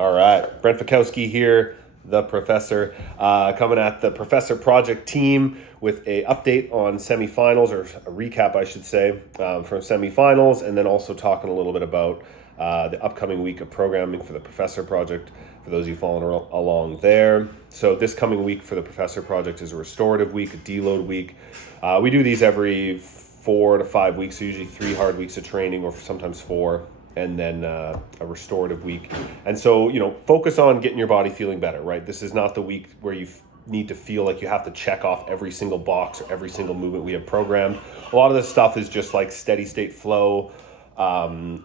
All right, Brent Fikowski here, the professor, coming at the Professor Project team with a update on semifinals, or a recap, I should say, from semifinals, and then also talking a little bit about the upcoming week of programming for the Professor Project, for those of you following along there. So this coming week for the Professor Project is a restorative week, a deload week. We do these every 4 to 5 weeks, so usually 3 hard weeks of training, or sometimes 4, and then a restorative week. And so, focus on getting your body feeling better, right? This is not the week where you need to feel like you have to check off every single box or every single movement we have programmed. A lot of this stuff is just like steady state flow,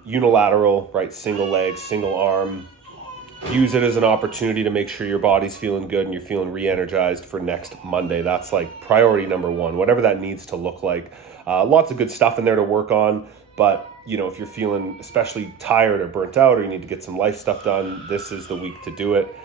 unilateral, right? Single leg, single arm. Use it as an opportunity to make sure your body's feeling good and you're feeling re-energized for next Monday. That's like priority number 1, whatever that needs to look like. Lots of good stuff in there to work on, but if you're feeling especially tired or burnt out, or you need to get some life stuff done, this is the week to do it.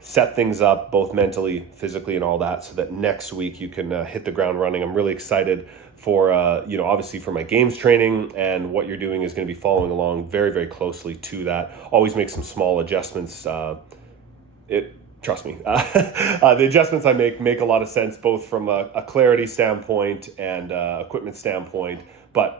Set things up both mentally, physically, and all that, so that next week you can hit the ground running. I'm really excited for, obviously for my games training, and what you're doing is going to be following along very, very closely to that. Always make some small adjustments. Trust me, the adjustments I make a lot of sense, both from a clarity standpoint and equipment standpoint. But,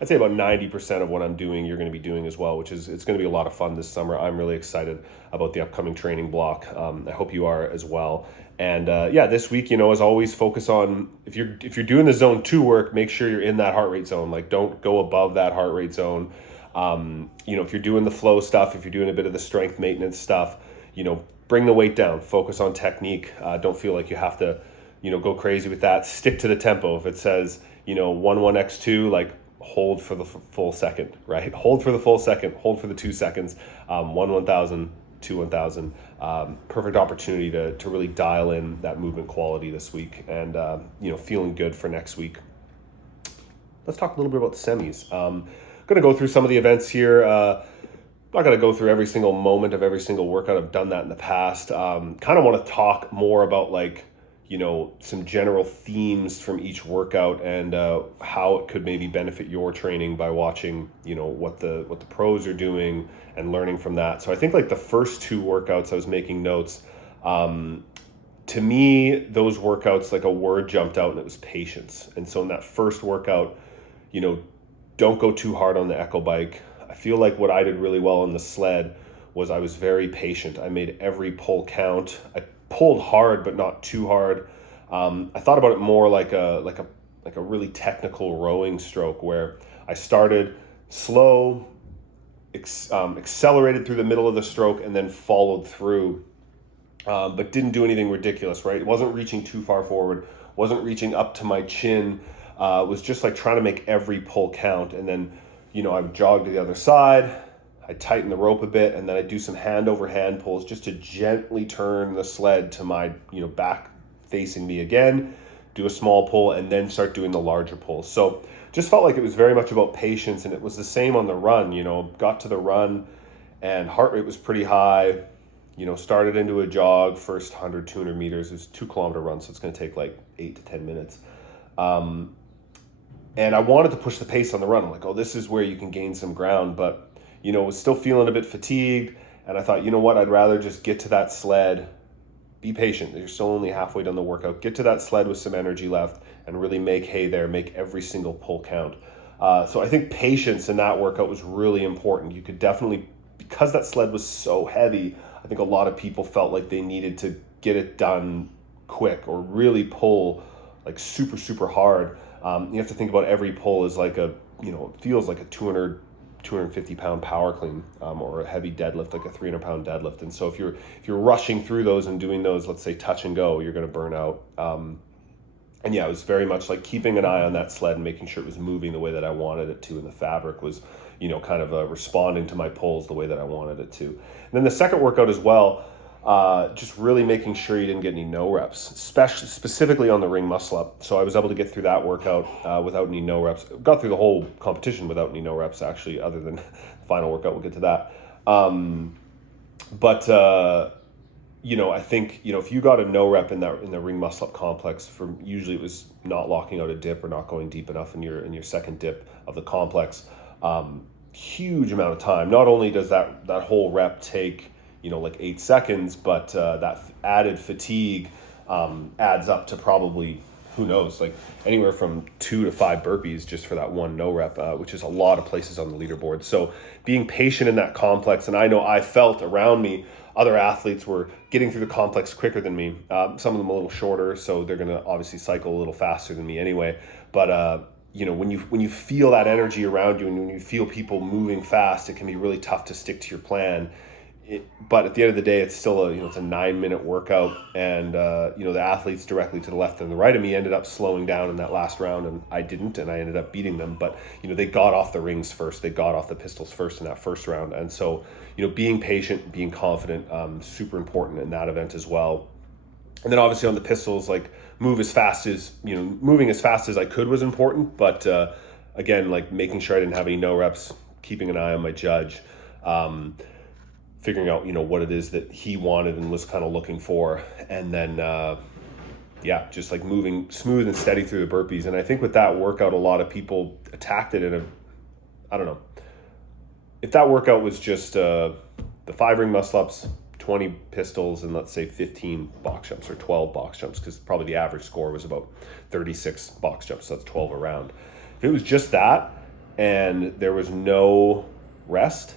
I'd say about 90% of what I'm doing, you're going to be doing as well, which is, it's going to be a lot of fun this summer. I'm really excited about the upcoming training block. I hope you are as well. And this week, as always, focus on, if you're doing the zone 2 work, make sure you're in that heart rate zone. Like, don't go above that heart rate zone. If you're doing the flow stuff, if you're doing a bit of the strength maintenance stuff, bring the weight down, focus on technique. Don't feel like you have to, go crazy with that. Stick to the tempo. If it says, 1-1x2, like, hold for the full second, right? Hold for the full second, hold for the 2 seconds, 1-1000, 2-1000. Perfect opportunity to really dial in that movement quality this week, and, feeling good for next week. Let's talk a little bit about the semis. Going to go through some of the events here. Not going to go through every single moment of every single workout. I've done that in the past. Kind of want to talk more about, like, some general themes from each workout, and how it could maybe benefit your training by watching, what the pros are doing and learning from that. So I think, like, the first 2 workouts I was making notes. To me, those workouts, like, a word jumped out, and it was patience. And so in that first workout, don't go too hard on the echo bike. I feel like what I did really well on the sled was I was very patient. I made every pull count. I pulled hard, but not too hard. I thought about it more like a really technical rowing stroke, where I started slow, accelerated through the middle of the stroke, and then followed through, but didn't do anything ridiculous, right? It wasn't reaching too far forward, wasn't reaching up to my chin. Was just like trying to make every pull count, and then I would jog to the other side. I tighten the rope a bit, and then I do some hand over hand pulls just to gently turn the sled to my, back facing me again, do a small pull, and then start doing the larger pulls. So just felt like it was very much about patience, and it was the same on the run. Got to the run and heart rate was pretty high, started into a jog, first 100, 200 meters. It was a 2-kilometer run, so it's going to take like 8 to 10 minutes. And I wanted to push the pace on the run. I'm like, this is where you can gain some ground, but was still feeling a bit fatigued, and I thought, I'd rather just get to that sled, be patient. You're still only halfway done the workout. Get to that sled with some energy left and really make hay there, make every single pull count. So I think patience in that workout was really important. You could definitely, because that sled was so heavy, I think a lot of people felt like they needed to get it done quick or really pull like super, super hard. You have to think about every pull is like it feels like a 250 pound power clean, or a heavy deadlift, like a 300 pound deadlift. And so if you're rushing through those and doing those, let's say touch and go, you're going to burn out. And yeah, it was very much like keeping an eye on that sled and making sure it was moving the way that I wanted it to. And the fabric was, kind of responding to my pulls the way that I wanted it to. And then the second workout as well, just really making sure you didn't get any no reps, specifically on the ring muscle up. So I was able to get through that workout without any no reps. Got through the whole competition without any no reps, actually, other than the final workout. We'll get to that. I think, if you got a no rep in the ring muscle up complex, usually it was not locking out a dip or not going deep enough in your second dip of the complex. Huge amount of time. Not only does that whole rep take like 8 seconds, but that added fatigue adds up to probably, who knows, like anywhere from 2 to 5 burpees just for that one no rep, which is a lot of places on the leaderboard. So being patient in that complex, and I know I felt around me, other athletes were getting through the complex quicker than me. Some of them a little shorter, so they're going to obviously cycle a little faster than me anyway. But when you feel that energy around you and when you feel people moving fast, it can be really tough to stick to your plan. But at the end of the day, it's still it's a 9-minute workout, and the athletes directly to the left and the right of me ended up slowing down in that last round, and I didn't, and I ended up beating them. But they got off the rings first, they got off the pistols first in that first round, and so being patient, being confident, super important in that event as well. And then obviously on the pistols, like moving as fast as I could was important, but again, like making sure I didn't have any no reps, keeping an eye on my judge. Figuring out, what it is that he wanted and was kind of looking for. And then, just like moving smooth and steady through the burpees. And I think with that workout, a lot of people attacked it I don't know. If that workout was just the 5 ring muscle ups, 20 pistols, and let's say 15 box jumps or 12 box jumps, because probably the average score was about 36 box jumps. So that's 12 a round. If it was just that and there was no rest,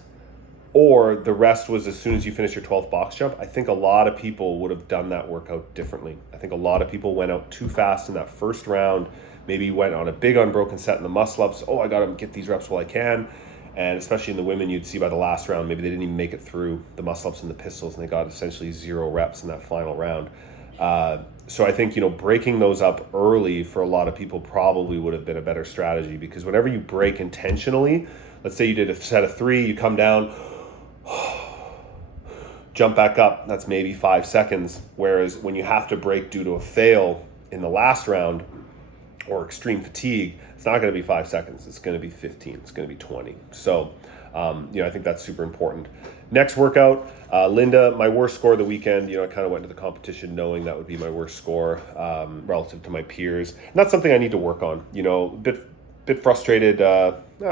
or the rest was as soon as you finish your 12th box jump, I think a lot of people would have done that workout differently. I think a lot of people went out too fast in that first round, maybe went on a big unbroken set in the muscle ups. I got to get these reps while I can. And especially in the women, you'd see by the last round, maybe they didn't even make it through the muscle ups and the pistols, and they got essentially 0 reps in that final round. So I think, breaking those up early for a lot of people probably would have been a better strategy, because whenever you break intentionally, let's say you did a set of 3, you come down, jump back up, that's maybe 5 seconds. Whereas when you have to break due to a fail in the last round or extreme fatigue, it's not going to be 5 seconds. It's going to be 15. It's going to be 20. So, I think that's super important. Next workout, Linda, my worst score of the weekend. I kind of went into the competition knowing that would be my worst score relative to my peers. And that's something I need to work on. A bit frustrated.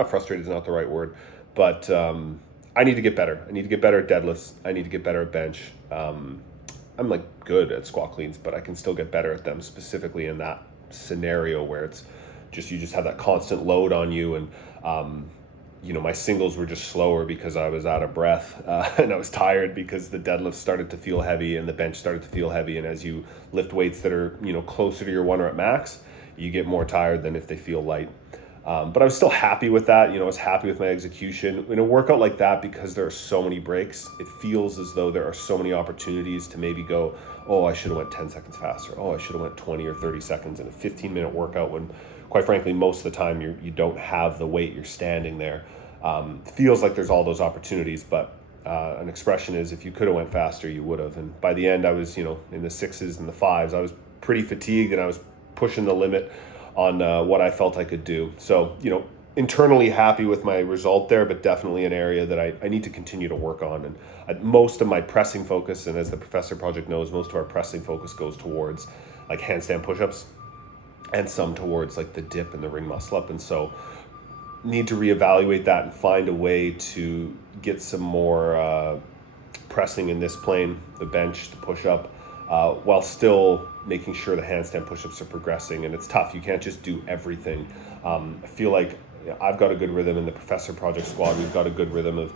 Frustrated is not the right word, but I need to get better. I need to get better at deadlifts. I need to get better at bench. I'm like good at squat cleans, but I can still get better at them, specifically in that scenario where it's just, you just have that constant load on you. And, my singles were just slower because I was out of breath and I was tired because the deadlift started to feel heavy and the bench started to feel heavy. And as you lift weights that are, closer to your 1 rep max, you get more tired than if they feel light. But I was still happy with that. I was happy with my execution. In a workout like that, because there are so many breaks, it feels as though there are so many opportunities to maybe go, I should have went 10 seconds faster. I should have went 20 or 30 seconds in a 15-minute workout, when, quite frankly, most of the time you don't have the weight, you're standing there. Feels like there's all those opportunities, but an expression is, if you could have went faster, you would have. And by the end, I was, in the 6s and the 5s. I was pretty fatigued and I was pushing the limit on what I felt I could do. So, internally happy with my result there, but definitely an area that I need to continue to work on. And most of my pressing focus, and as the Professor Project knows, most of our pressing focus goes towards like handstand push-ups and some towards like the dip and the ring muscle up. And so need to reevaluate that and find a way to get some more pressing in this plane, the bench, the push-up, while still making sure the handstand push-ups are progressing. And it's tough. You can't just do everything. I feel like I've got a good rhythm in the Professor Project squad. We've got a good rhythm of,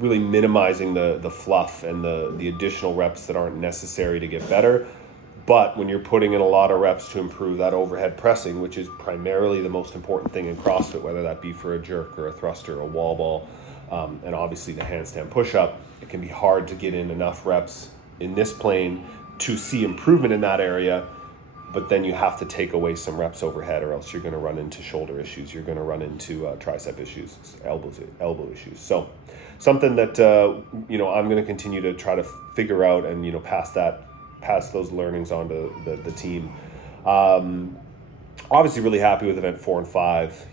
really minimizing the fluff and the additional reps that aren't necessary to get better. But when you're putting in a lot of reps to improve that overhead pressing, which is primarily the most important thing in CrossFit, whether that be for a jerk or a thruster or a wall ball, and obviously the handstand push-up, it can be hard to get in enough reps in this plane to see improvement in that area. But then you have to take away some reps overhead, or else you're going to run into shoulder issues. You're going to run into tricep issues, elbow issues. So something that, I'm going to continue to try to figure out and, pass those learnings on to the team. Obviously really happy with event 4 and 5.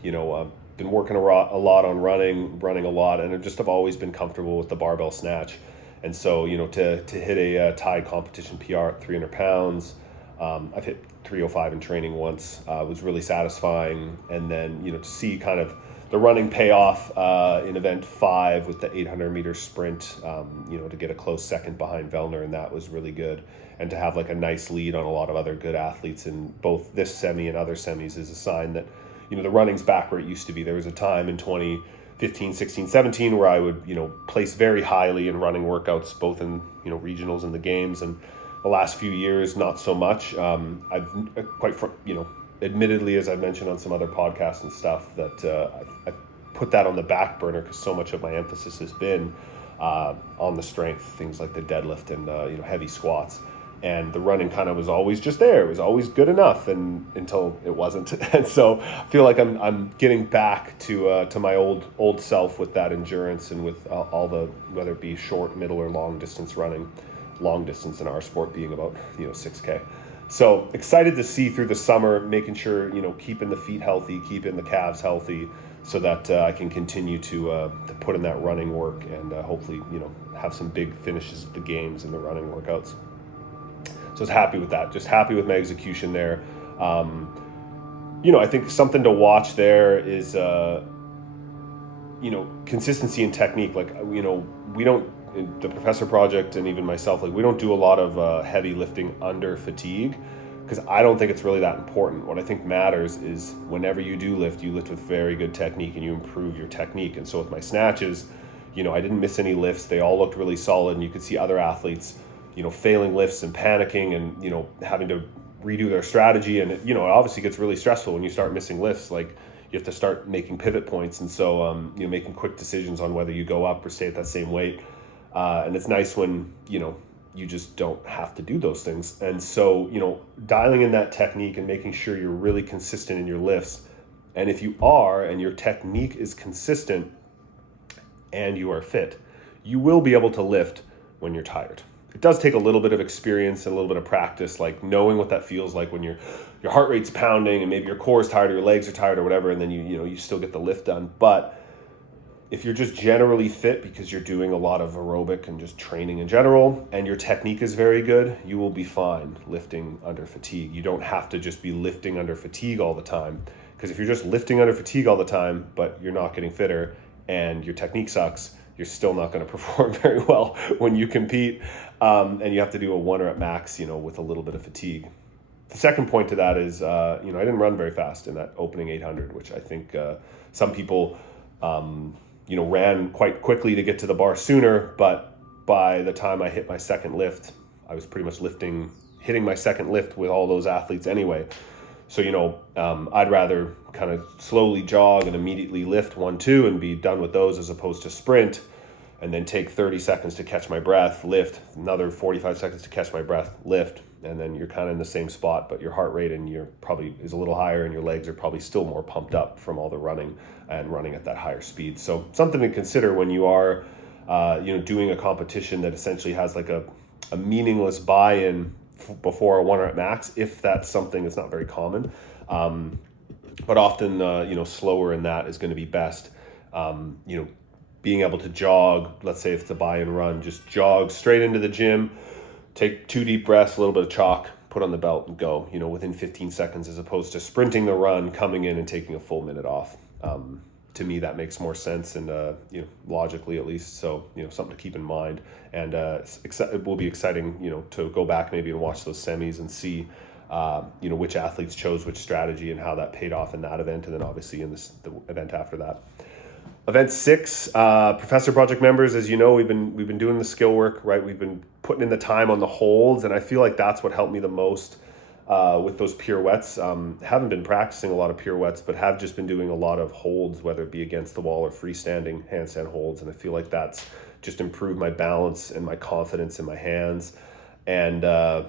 Been working a lot on running a lot, and I've always been comfortable with the barbell snatch. And so, to hit a tied competition PR at 300 pounds, I've hit 305 in training once, was really satisfying. And then, to see kind of the running payoff in event 5 with the 800-meter sprint, to get a close second behind Vellner, and that was really good. And to have like a nice lead on a lot of other good athletes in both this semi and other semis is a sign that, the running's back where it used to be. There was a time in 2015, 16, 17 where I would, place very highly in running workouts, both in, regionals and the games. And the last few years, not so much. I've admittedly, as I've mentioned on some other podcasts and stuff, that I've put that on the back burner because so much of my emphasis has been on the strength, things like the deadlift and heavy squats. And the running kind of was always just there. It was always good enough, and until it wasn't. And so I feel like I'm getting back to my old self with that endurance and with all the, whether it be short, middle, or long distance running. Long distance in our sport being about 6K. So excited to see through the summer, making sure keeping the feet healthy, keeping the calves healthy, so that I can continue to put in that running work and hopefully have some big finishes at the games and the running workouts. So I was happy with that. Just happy with my execution there. I think something to watch there is consistency and technique. Like we don't. The Professor Project and even myself, we don't do a lot of heavy lifting under fatigue, because I don't think it's really that important. What I think matters is whenever you do lift, you lift with very good technique and you improve your technique. And so with my snatches, I didn't miss any lifts. They all looked really solid, and you could see other athletes, failing lifts and panicking and, having to redo their strategy. And it obviously gets really stressful when you start missing lifts. You have to start making pivot points. And so, making quick decisions on whether you go up or stay at that same weight. And it's nice when, you just don't have to do those things. And so, dialing in that technique and making sure you're really consistent in your lifts. And if you are, and your technique is consistent and you are fit, you will be able to lift when you're tired. It does take a little bit of experience and a little bit of practice, like knowing what that feels like when your heart rate's pounding and maybe your core is tired or your legs are tired or whatever. And then you still get the lift done. But if you're just generally fit because you're doing a lot of aerobic and just training in general, and your technique is very good, you will be fine lifting under fatigue. You don't have to just be lifting under fatigue all the time, because if you're just lifting under fatigue all the time, but you're not getting fitter and your technique sucks, you're still not going to perform very well when you compete, and you have to do a 1 rep max, with a little bit of fatigue. The second point to that is, I didn't run very fast in that opening 800, which I think some people ran quite quickly to get to the bar sooner, but by the time I hit my second lift, I was pretty much hitting my second lift with all those athletes anyway. So, I'd rather kind of slowly jog and immediately lift 1, 2 and be done with those, as opposed to sprint and then take 30 seconds to catch my breath, lift, another 45 seconds to catch my breath, lift, and then you're kind of in the same spot, but your heart rate and your probably is a little higher, and your legs are probably still more pumped up from all the running and running at that higher speed. So something to consider when you are, doing a competition that essentially has like a meaningless buy-in before a 1 rep max, if that's something that's not very common. But often, slower in that is going to be best. Being able to jog, let's say if it's a buy-in run, just jog straight into the gym, take 2 deep breaths, a little bit of chalk, put on the belt and go, within 15 seconds, as opposed to sprinting the run, coming in and taking a full minute off. To me, that makes more sense, and, logically at least. So, something to keep in mind. And it will be exciting, to go back maybe and watch those semis and see, which athletes chose which strategy and how that paid off in that event. And then obviously in the event after that. Event 6, Professor Project members, as you know, we've been doing the skill work, right? We've been putting in the time on the holds, and I feel like that's what helped me the most with those pirouettes. Haven't been practicing a lot of pirouettes, but have just been doing a lot of holds, whether it be against the wall or freestanding handstand holds, and I feel like that's just improved my balance and my confidence in my hands. And that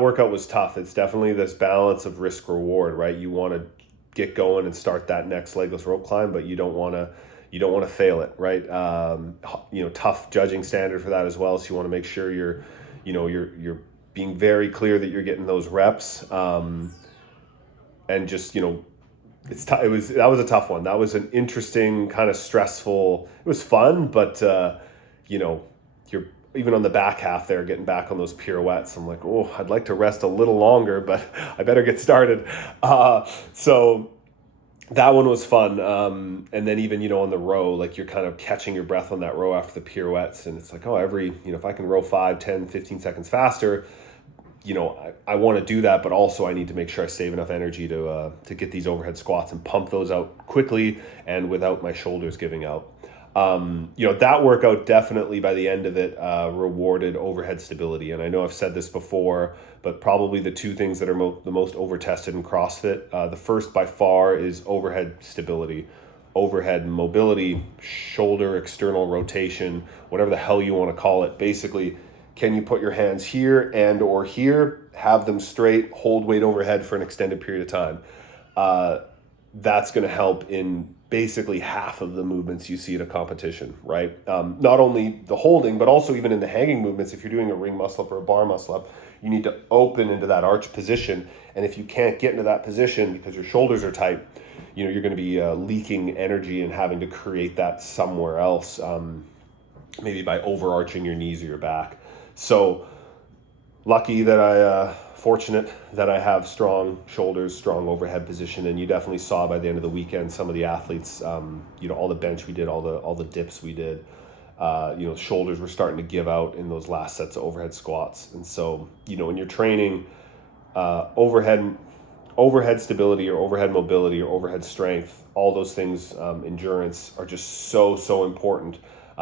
workout was tough. It's definitely this balance of risk reward, right? You want to get going and start that next legless rope climb, but you don't want to fail it, right? Tough judging standard for that as well. So you want to make sure you're being very clear that you're getting those reps, and just that was a tough one. That was an interesting, kind of stressful. It was fun, but you're even on the back half there, getting back on those pirouettes. I'm like, oh, I'd like to rest a little longer, but I better get started. So that one was fun. And then even, on the row, like you're kind of catching your breath on that row after the pirouettes. And it's like, oh, if I can row 5, 10, 15 seconds faster, I want to do that, but also I need to make sure I save enough energy to get these overhead squats and pump those out quickly and without my shoulders giving out. That workout definitely by the end of it rewarded overhead stability. And I know I've said this before, but probably the two things that are the most over-tested in CrossFit. The first by far is overhead stability. Overhead mobility, shoulder external rotation, whatever the hell you want to call it. Basically, can you put your hands here and or here, have them straight, hold weight overhead for an extended period of time? That's going to help in basically half of the movements you see at a competition, right? Not only the holding, but also even in the hanging movements. If you're doing a ring muscle up or a bar muscle up, you need to open into that arch position. And if you can't get into that position because your shoulders are tight, you're going to be leaking energy and having to create that somewhere else, maybe by overarching your knees or your back. So fortunate that I have strong shoulders, strong overhead position, and you definitely saw by the end of the weekend some of the athletes, all the bench we did, all the dips we did, shoulders were starting to give out in those last sets of overhead squats. And so, when you're training overhead stability or overhead mobility or overhead strength, all those things, endurance are just so important.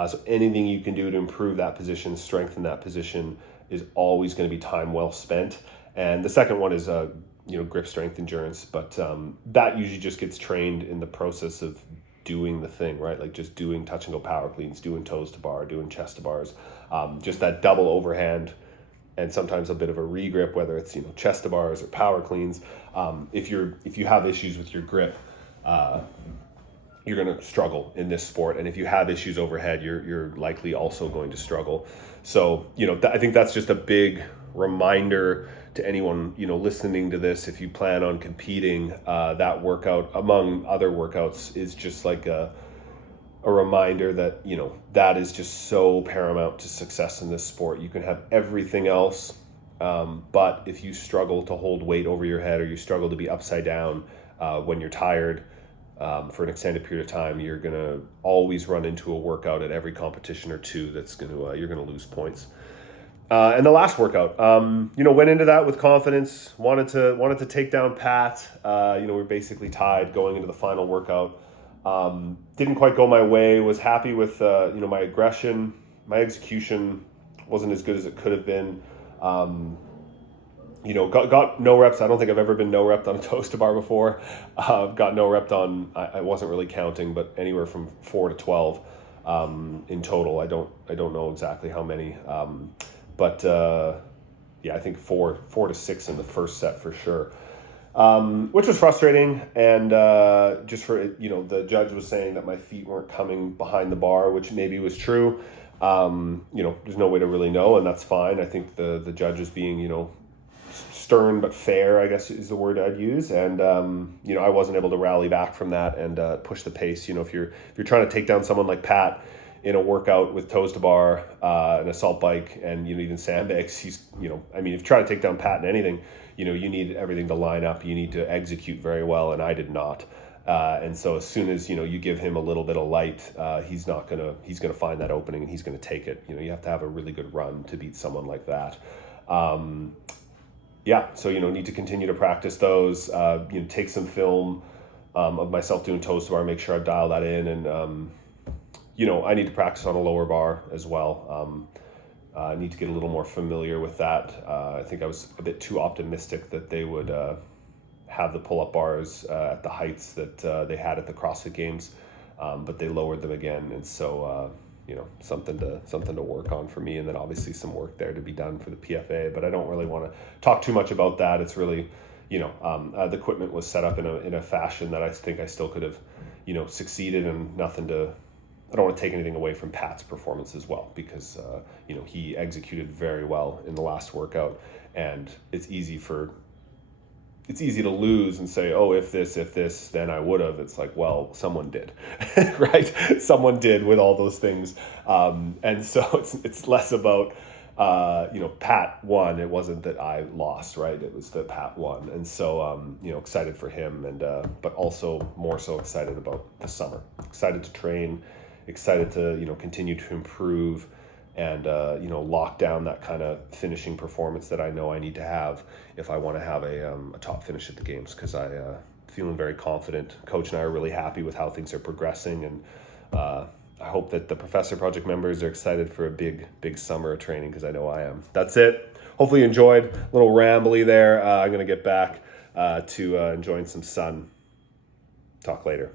So anything you can do to improve that position, strengthen that position, is always going to be time well spent. And the second one is grip strength endurance, but that usually just gets trained in the process of doing the thing, right? Like just doing touch and go power cleans, doing toes to bar, doing chest to bars, just that double overhand, and sometimes a bit of a regrip, whether it's chest to bars or power cleans. If you have issues with your grip, you're going to struggle in this sport, and if you have issues overhead, you're likely also going to struggle. So I think that's just a big reminder to anyone listening to this. If you plan on competing, that workout among other workouts is just like a reminder that that is just so paramount to success in this sport. You can have everything else, but if you struggle to hold weight over your head, or you struggle to be upside down when you're tired for an extended period of time, you're gonna always run into a workout at every competition or two that's you're gonna lose points. And the last workout, went into that with confidence. Wanted to take down Pat. We're basically tied going into the final workout. Didn't quite go my way. Was happy with my aggression. My execution wasn't as good as it could have been. Got no reps. I don't think I've ever been no repped on a toes to bar before. Got no repped on, I wasn't really counting, but anywhere from 4 to 12 in total. I don't know exactly how many, but I think 4 to 6 in the first set for sure. Which was frustrating, and just for the judge was saying that my feet weren't coming behind the bar, which maybe was true. There's no way to really know, and that's fine. I think the judge was being stern but fair, I guess is the word I'd use, and I wasn't able to rally back from that and push the pace. If you're trying to take down someone like Pat in a workout with toes to bar, an assault bike, and even sandbags, if you try to take down Pat in anything, you need everything to line up. You need to execute very well, and I did not. And so as soon as you give him a little bit of light, he's gonna find that opening, and he's gonna take it. You have to have a really good run to beat someone like that. So need to continue to practice those. Take some film of myself doing toes to bar, make sure I dial that in, and I need to practice on a lower bar as well. I need to get a little more familiar with that. I think I was a bit too optimistic that they would have the pull-up bars at the heights that they had at the CrossFit Games, but they lowered them again, and so something to work on for me, and then obviously some work there to be done for the PFA. But I don't really want to talk too much about that. It's really the equipment was set up in a fashion that I think I still could have succeeded, and I don't want to take anything away from Pat's performance as well, because he executed very well in the last workout, and it's easy to lose and say, oh, if this, then I would have. It's like, well, someone did, right? Someone did with all those things, and so it's less about Pat won. It wasn't that I lost, right? It was that Pat won. And so, excited for him, and but also more so excited about the summer. Excited to train, excited to, continue to improve and, lock down that kind of finishing performance that I know I need to have if I want to have a top finish at the games, because feeling very confident. Coach and I are really happy with how things are progressing, and I hope that the Professor Project members are excited for a big summer of training, because I know I am. That's it. Hopefully you enjoyed. A little rambly there. I'm going to get back to enjoying some sun. Talk later.